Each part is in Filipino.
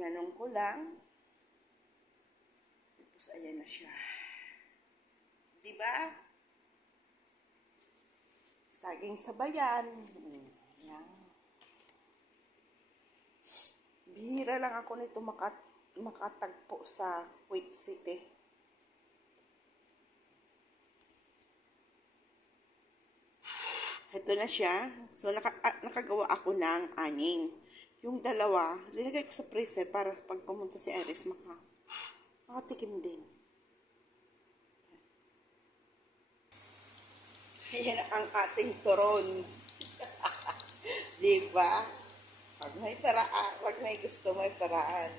Tinanong ko lang. Tapos ayan na siya. Diba? Saging sabayan. Yan. Bihira lang ako nito makatagpo sa Kuwait City. Ito na siya. So, nakagawa ako ng aning. Yung dalawa, linagay ko sa freezer para pag pumunta si Iris, makatikim din. Ayan ang ating turon. Diba? Pag may paraan, pag may gusto, may paraan.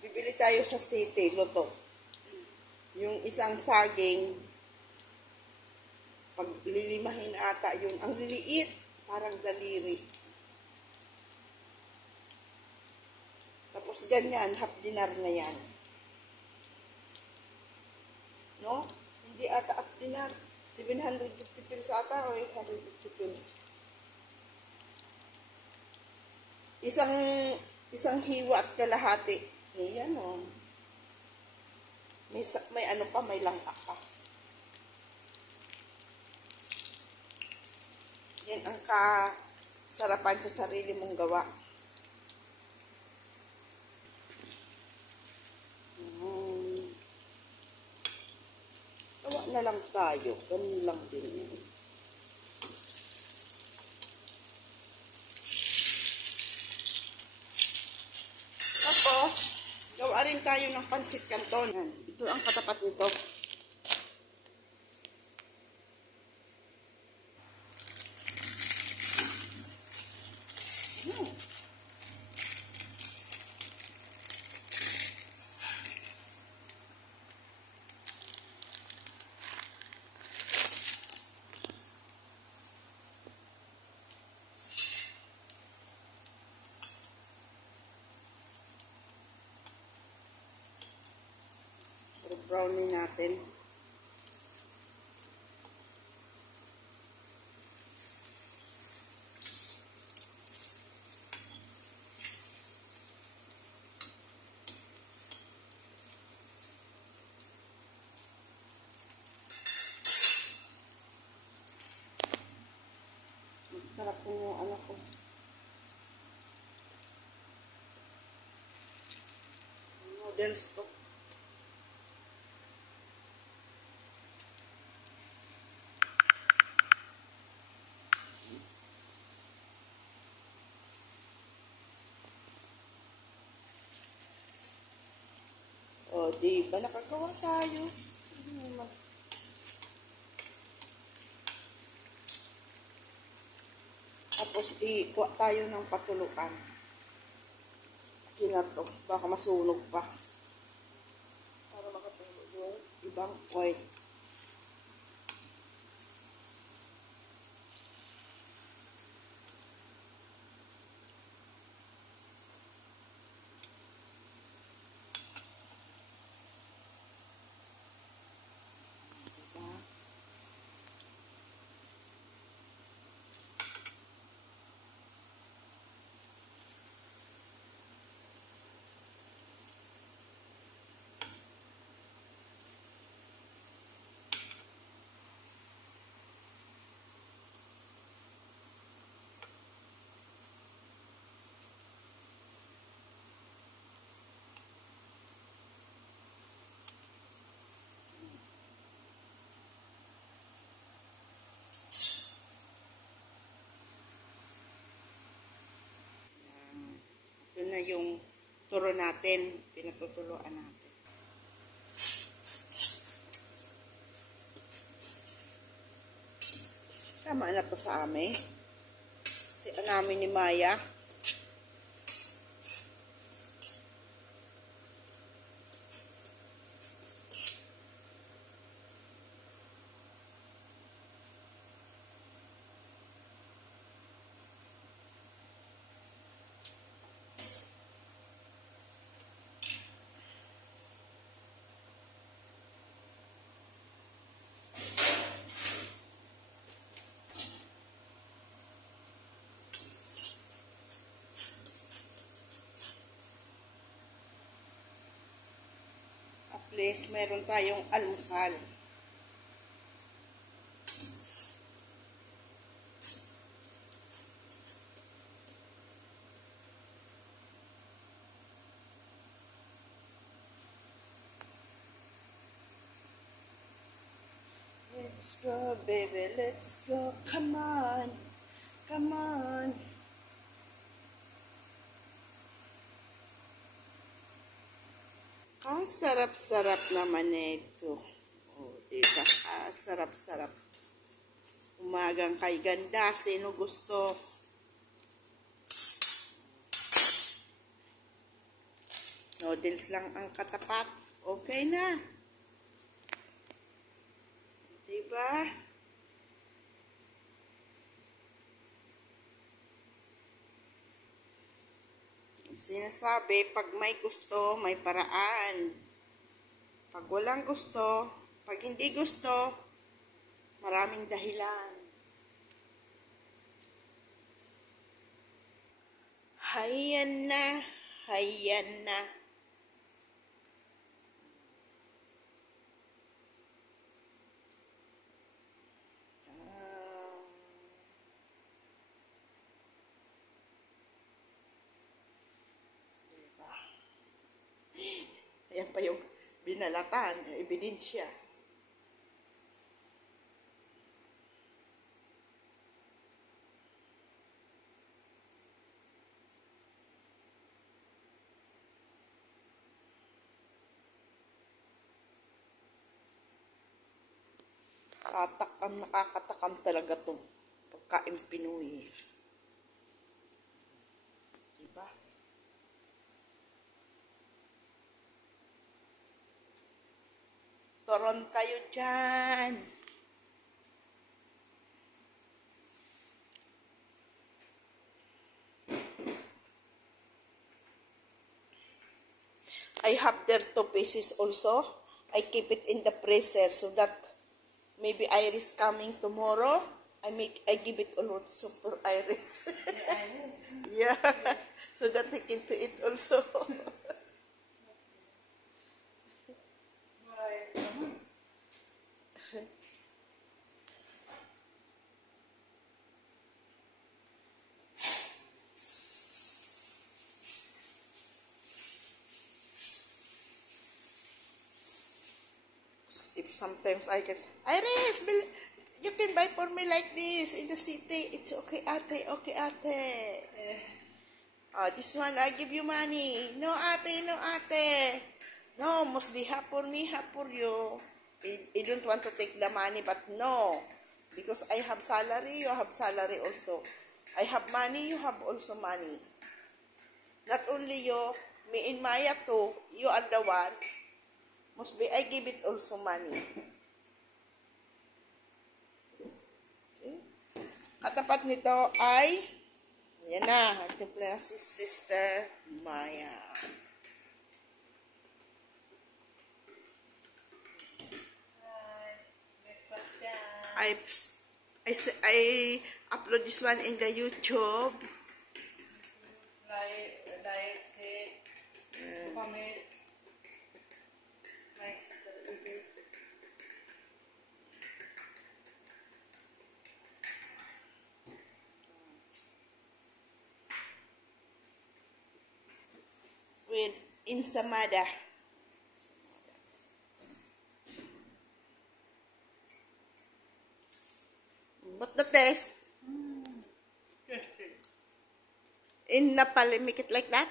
Bibili tayo sa city, luto. Yung isang saging, pag lilimahin ata, yung ang liliit, parang daliri. Tapos ganyan, half dinar na yan. No? Hindi ata half dinar. 750 pills ata o 850 pills. Isang hiwa at kalahati. Ayan o. May ano pa, may langka pa. Yan ang kasarapan sa sarili mong gawa. Gawa na lang tayo. Ganun lang din. Tapos, gawa rin tayo ng pansit canton. Ito ang katapat nito. Brownie natin. Sarap po yung anak ko. Noodles to. O, diba nakagawa tayo? Tapos, ikuha tayo ng patulukan. Kinato. Baka masunog pa. Para makatulog yung ibang oil. Ito na yung turo natin, pinatutuluan natin. Tama na to sa amin. Ito namin ni Maya. least meron tayong almusal. Let's go, baby, let's go. Come on, come on. Ang sarap-sarap naman nito. Oh, diba? Sarap-sarap. Umagang kay ganda. Sino gusto? Noodles lang ang katapat. Okay na. Diba? Sinasabi, pag may gusto, may paraan. Pag walang gusto, pag hindi gusto, maraming dahilan. Hayan na, hayan na. Ayan pa yung binalatan, ebidensya. Nakakatakam talaga to pagkain Pinoy. Diba? Toron kayo dyan. I have there 2 pieces also. I keep it in the freezer so that maybe Iris coming tomorrow. I give it also for Iris. Yeah, so that he can to eat also. If sometimes I can, Iris, you can buy for me like this in the city. It's okay, ate. Okay, ate. This one, I give you money. No, ate, no, ate. No, must be half for me, half for you. I don't want to take the money, but no. Because I have salary, you have salary also. I have money, you have also money. Not only you, me and Maya too, you are the one. Must be, I give it also money. Okay. Katapat nito ay, yan na, nagtimpla na si Sister Maya. I upload this one in the YouTube. Like, say, comment. With ensamada. But the taste? In Nepal, make it like that?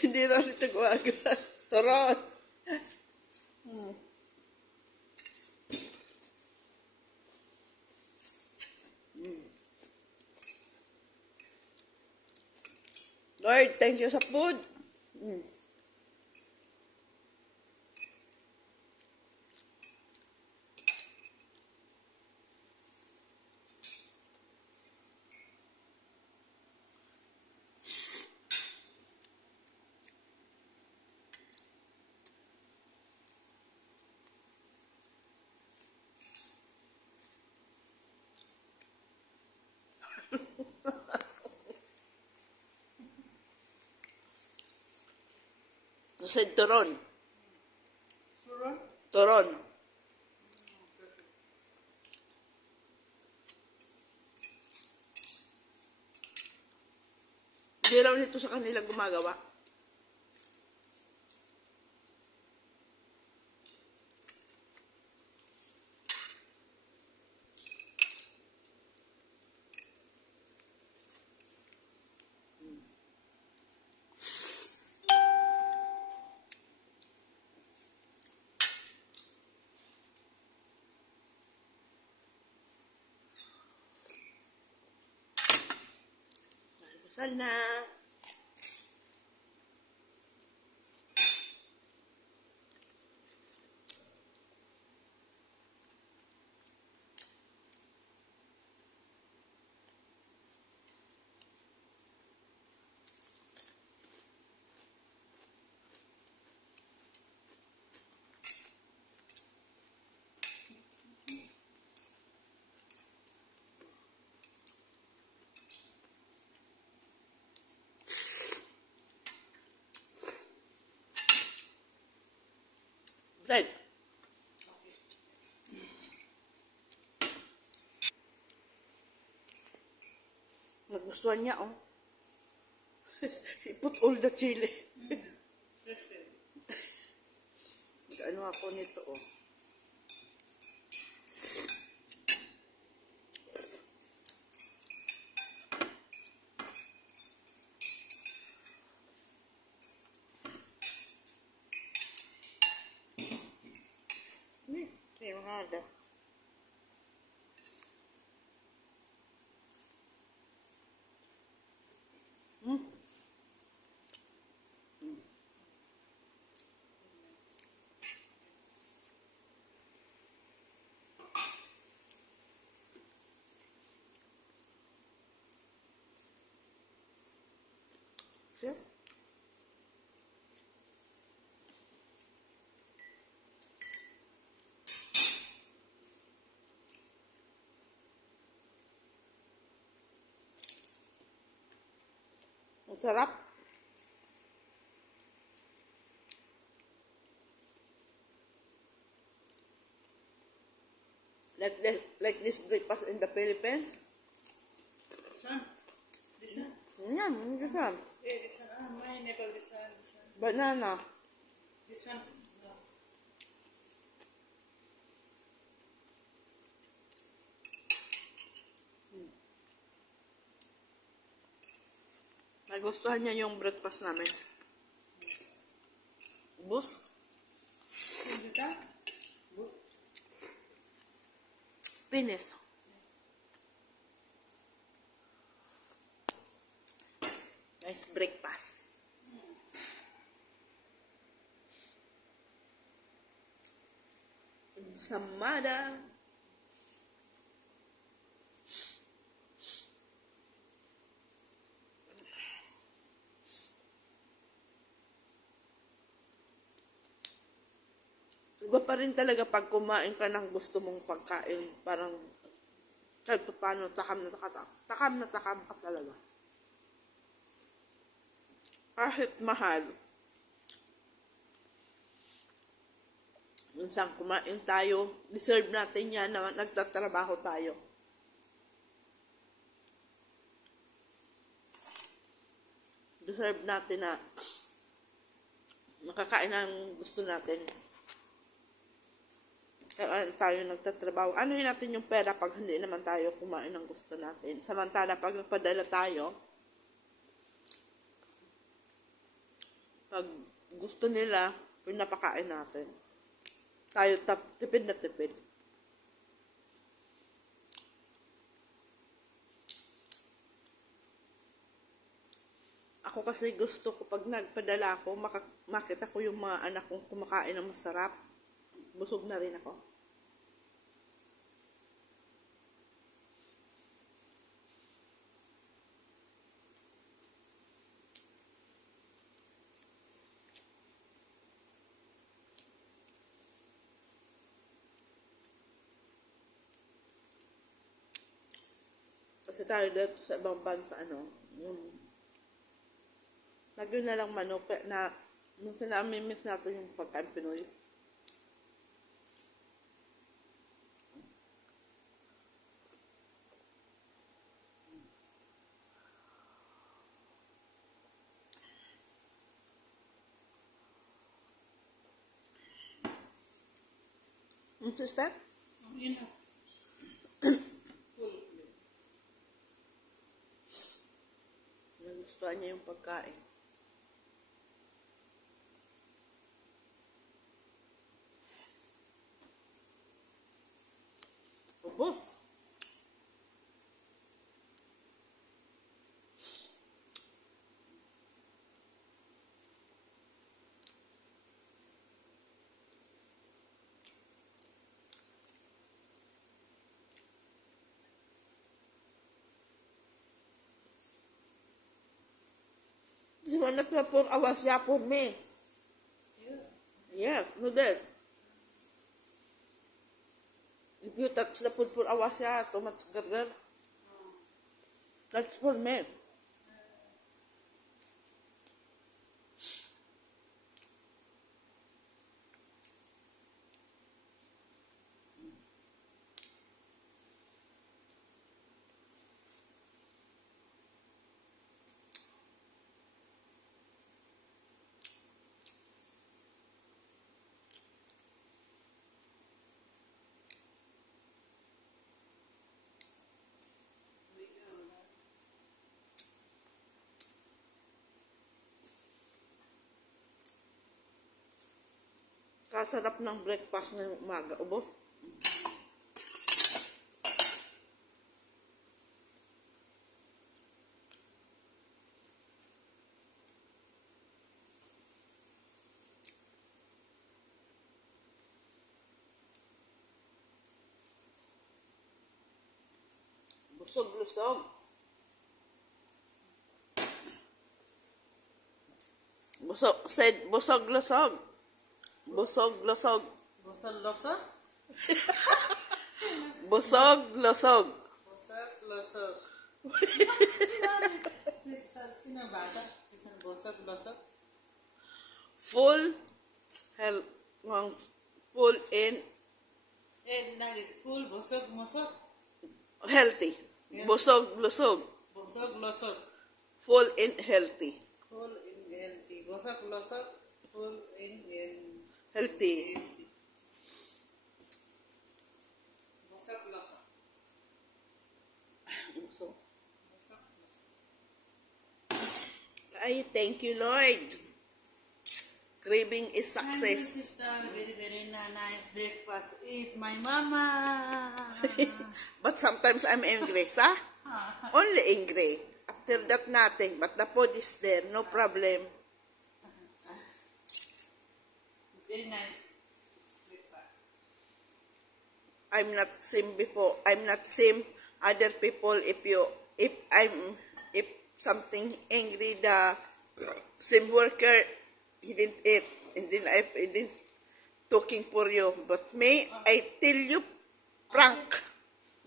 Hindi na ito guwaga. Turot. Lord, thank you sa food. Sa Toron. Turon? Toron. Hindi raw nito sa kanila gumagawa. Almusal na. Bread. Nagustuhan niya, oh. He put all the chili. Ano ako nito, oh. Ito yung hada. See? Ang sarap. Like this breakfast in the Philippines. This one? This one? This one. This one. Ah, my neighbor, this one. This one. Banana. This one. No. Nagustuhan niya yung breakfast namin. Bus. Dito? Finish. Nice breakfast. Samada. Iba pa rin talaga pag kumain ka ng gusto mong pagkain. Parang kahit paano takam na takam ka talaga. Kahit mahal. Minsan kumain tayo, deserve natin yan na nagtatrabaho tayo. Deserve natin na makakain ng gusto natin. Kaya tayo nagtatrabaho. Anuhin natin yung pera pag hindi naman tayo kumain ng gusto natin. Samantala, pag nagpadala tayo, pag gusto nila, pinapakain natin. Tayo tipid na tipid. Ako kasi gusto ko pag nagpadala ako, makita ko yung mga anak kong kumakain ng masarap. Busog na rin ako. Kasi tayo dito sa ibang bansa, lagyan na lang manok na Minsan namin-miss natin yung pagkain Pinoy. Sister? Yun na. Full. Nagustuhan niya yung pagkain. Ubos. This one not for awas ya for me. Yeah. Yes, noodles. If you touch the food for awas ya, too much gargar. That's for me. Kasarap ng breakfast ngayong umaga, ubos. Busog-lusog. Busog-lusog. Busog-lusog. Bosol-losok? Busog-lusog. Bosok-losok. Sino bata? Isang bosok-losok? Full full in That is full bosok-mosok. healthy. Yeah. Busog-lusog. Bosok-losok. Full in healthy. Full in healthy. Bosok-losok. Full in Healthy. healthy. Bosok-losok. So, Bosok-losok. ay, thank you, Lord. Craving is Thank you, success. sister. Very, very nice breakfast. Eat my mama. But sometimes I'm angry, sa? Only angry. After that, nothing. But the food is there, no problem. Very nice breakfast. I'm not same before. I'm not same other people. If something angry, the same worker, he didn't eat, and then I didn't talking for you. But me, I tell you, prank,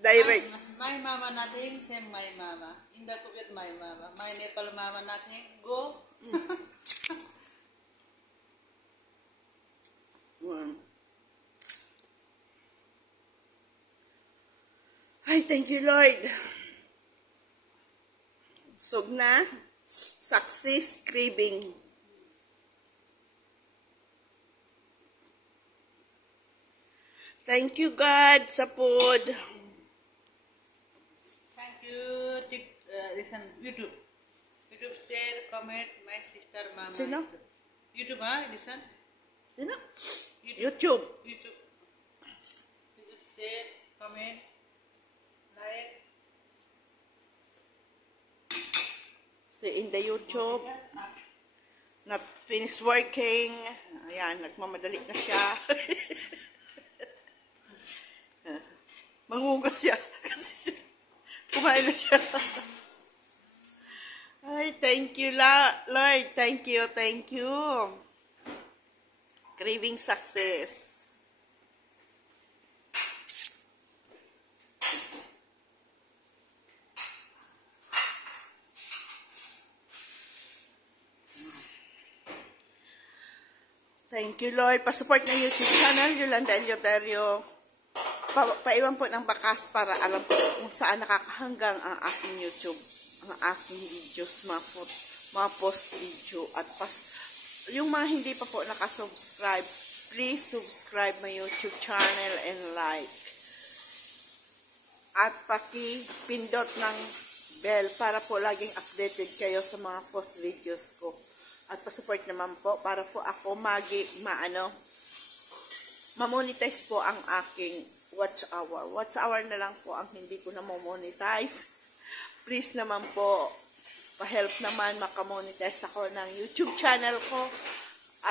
direct. My mama nothing, same my mama. In the Kuwait, my mama. My Nepal mama nothing, go. Ay, thank you, Lord. Sog na, success craving. Thank you, God, sa food. Thank you, listen, YouTube. YouTube, share, comment, my sister, mama. Sino? YouTube, listen. Sino? YouTube. YouTube. YouTube, share, comment, like. See, in the YouTube, not finished working. Ayan, nagmamadali na siya. Mangugas siya. Kasi kumain na siya. Ay, thank you, Lord. Thank you, thank you. Craving success. Thank you, Lord. Pasupport ng YouTube channel, Yolanda Eleuterio. Paiwan po ng bakas para alam po kung saan nakakahanggang ang aking YouTube, ang aking videos, mga post video. At yung mga hindi pa po nakasubscribe, please subscribe my YouTube channel and like. At paki-pindot ng bell para po laging updated kayo sa mga post videos ko. At pasupport naman po para po ako ma-monetize po ang aking watch hour. Watch hour na lang po ang hindi ko na monetize. Please naman po, pa-help naman makamonetize ako ng YouTube channel ko.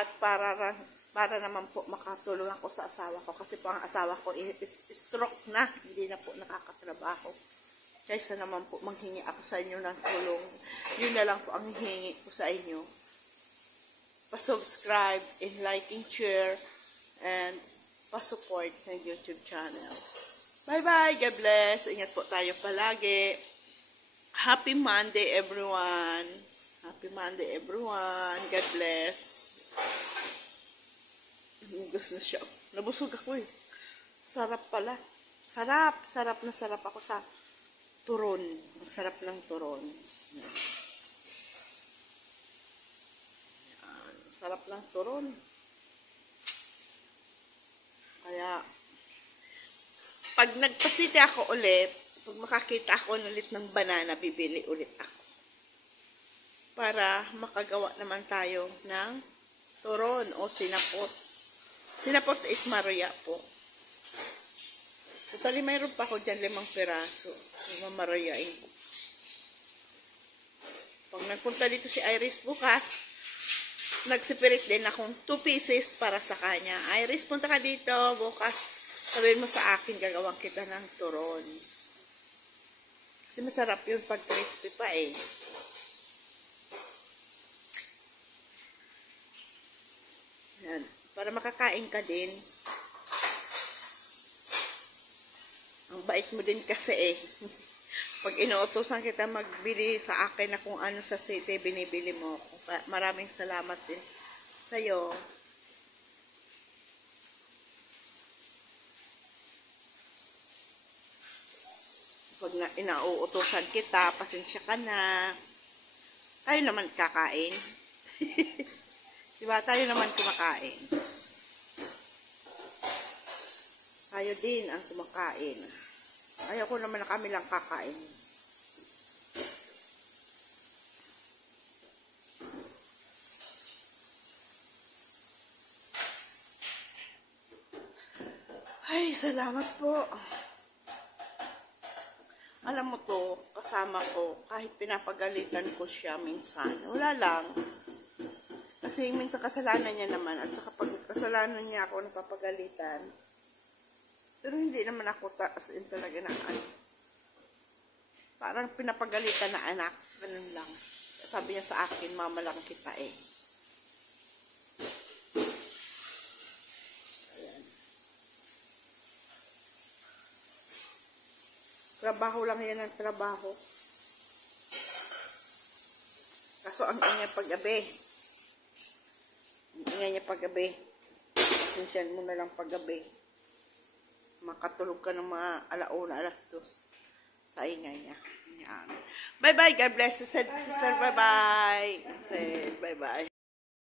At para naman po makatulong ako sa asawa ko. Kasi po ang asawa ko is stroke na, hindi na po nakakatrabaho. Kaysa naman po manghingi ako sa inyo ng tulong. Yun na lang po ang hihingi ko sa inyo. Pa-subscribe and like and share and pa-support ng YouTube channel. Bye-bye. God bless. Ingat po tayo palagi. Happy Monday, everyone. Happy Monday, everyone. God bless. Hugas na siya. Nabusog ako eh. Sarap pala. Sarap. Sarap na sarap ako sa turon. Ang sarap ng turon. Sarap ng turon. Kaya, pag nagpasiti ako ulit, pag makakita ako ulit ng banana, bibili ulit ako. Para makagawa naman tayo ng turon o sinapot. Sinapot is maruya po. Totally, mayroon pa ako dyan 5 piraso. Mamarayain ko. Pag nagpunta dito si Iris bukas, nagsipirit din akong 2 pieces para sa kanya. Iris, punta ka dito bukas. Sabihin mo sa akin, gagawin kita ng turon. Kasi masarap yun pag crispy pa eh. Yan. Para makakain ka din. Ang bait mo din kasi eh. Pag inuutosan kita magbili sa akin na kung ano sa city, binibili mo ako. Maraming salamat din sa'yo. Pag inauutosan kita, pasensya ka na. Tayo naman kakain. Diba? Tayo naman kumakain. Tayo din ang kumakain. Ayaw ko naman na kami lang kakain. Ay, salamat po. Alam mo to, kasama ko, kahit pinapagalitan ko siya minsan, wala lang. Kasi minsan kasalanan niya naman, at saka pag kasalanan niya ako napapagalitan, pero hindi naman ako as in talaga na parang pinapagalitan na anak. Ganun lang. Sabi niya sa akin, mama lang kita eh. Ayan. Trabaho lang yan ang trabaho. Kaso ang ingay paggabi. Ang ingay niya paggabi. Pasensyan mo na lang paggabi. Makatulog ka ng mga 1:00, 2:00 sa ingay niya. Yan. Bye-bye. God bless. Sister, bye-bye. Bye-bye.